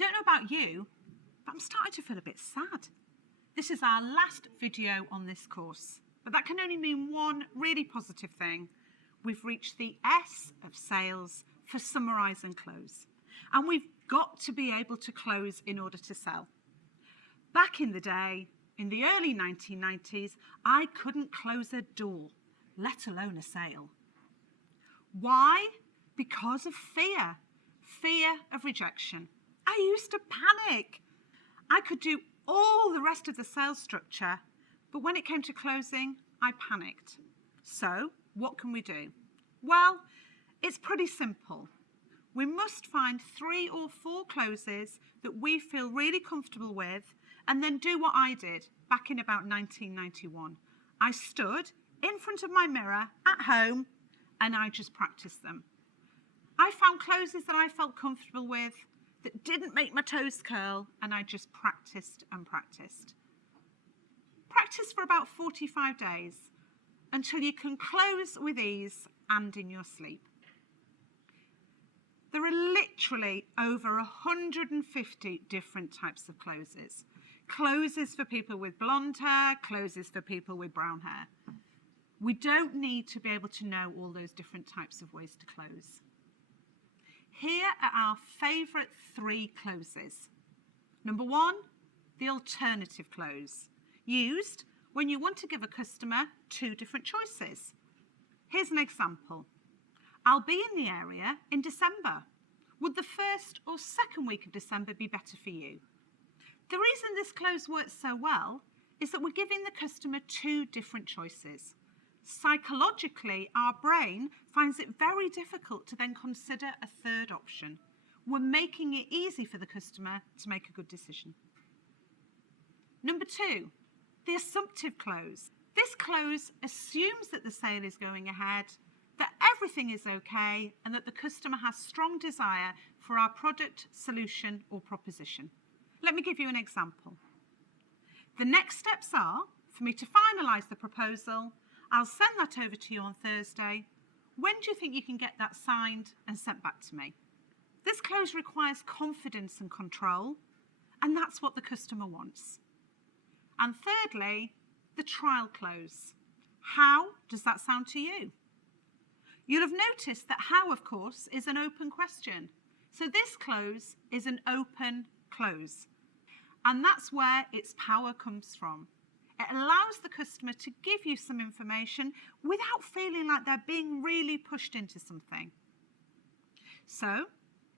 don't know about you, but I'm starting to feel a bit sad. This is our last video on this course, but that can only mean one really positive thing. We've reached the S of sales for summarise and close. And we've got to be able to close in order to sell. Back in the day, in the early 1990s, I couldn't close a door, let alone a sale. Why? Because of fear. Fear of rejection. I used to panic. I could do all the rest of the sales structure, but when it came to closing, I panicked. So, what can we do? Well, it's pretty simple. We must find 3 or 4 closes that we feel really comfortable with, and then do what I did back in about 1991. I stood in front of my mirror at home and I just practiced them. I found closes that I felt comfortable with, that didn't make my toes curl, and I just practiced and practiced. Practice for about 45 days until you can close with ease and in your sleep. There are literally over 150 different types of closes. Closes for people with blonde hair, closes for people with brown hair. We don't need to be able to know all those different types of ways to close. Here are our favourite 3 closes. Number 1, the alternative close, used when you want to give a customer 2 different choices. Here's an example. I'll be in the area in December. Would the 1st or 2nd week of December be better for you? The reason this close works so well is that we're giving the customer 2 different choices. Psychologically, our brain finds it very difficult to then consider a 3rd option. We're making it easy for the customer to make a good decision. Number 2, the assumptive close. This close assumes that the sale is going ahead, that everything is okay, and that the customer has strong desire for our product, solution, or proposition. Let me give you an example. The next steps are for me to finalise the proposal. I'll send that over to you on Thursday. When do you think you can get that signed and sent back to me? This close requires confidence and control, and that's what the customer wants. And thirdly, the trial close. How does that sound to you? You'll have noticed that how, of course, is an open question. So this close is an open close. And that's where its power comes from. It allows the customer to give you some information without feeling like they're being really pushed into something. So,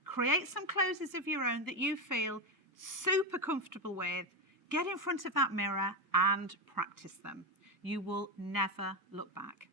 create some closes of your own that you feel super comfortable with. Get in front of that mirror and practice them. You will never look back.